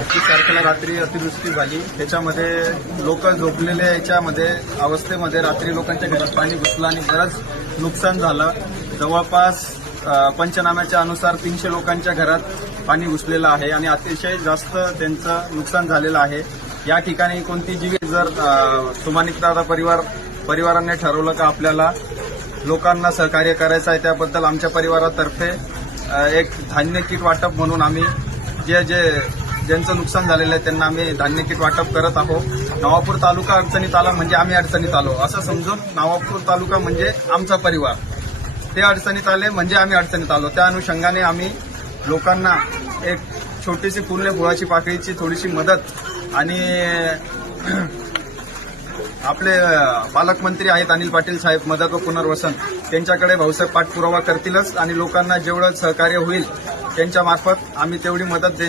तीस तारखेला रात्री अतिवृष्टी झाली त्याच्यामध्ये लोक झोपलेल्या याच्यामध्ये अवस्थेमध्ये रात्री लोकांच्या घरात पाणी घुसलं आणि बरंच नुकसान झालं जवळपास पंचनाम्याच्या अनुसार तीनशे लोकांच्या घरात पाणी घुसलेलं आहे आणि अतिशय जास्त त्यांचं नुकसान झालेलं आहे या ठिकाणी कोणती जीवित जर सुमानिकता परिवार परिवाराने ठरवलं का आपल्याला लोकांना सहकार्य करायचं आहे त्याबद्दल आमच्या परिवारातर्फे एक धान्य किट वाटप म्हणून आम्ही जे जे ज्यांचं नुकसान झालेलं आहे त्यांना आम्ही धान्य किट वाटप करत आहोत नवापूर तालुका अडचणीत आला म्हणजे आम्ही अडचणीत आलो असं समजून नवापूर तालुका म्हणजे आमचा परिवार ते अडचणीत आले म्हणजे आम्ही अडचणीत आलो त्या अनुषंगाने आम्ही लोकांना एक छोटीशी पूर्ण गुळाची पाकळीची थोडीशी मदत आणि आपले पालकमंत्री आहेत अनिल पाटील साहेब मदत व पुनर्वसन त्यांच्याकडे भाऊसाहेब पाठपुरावा करतीलच आणि लोकांना जेवढं सहकार्य होईल त्यांच्यामार्फत आम्ही तेवढी मदत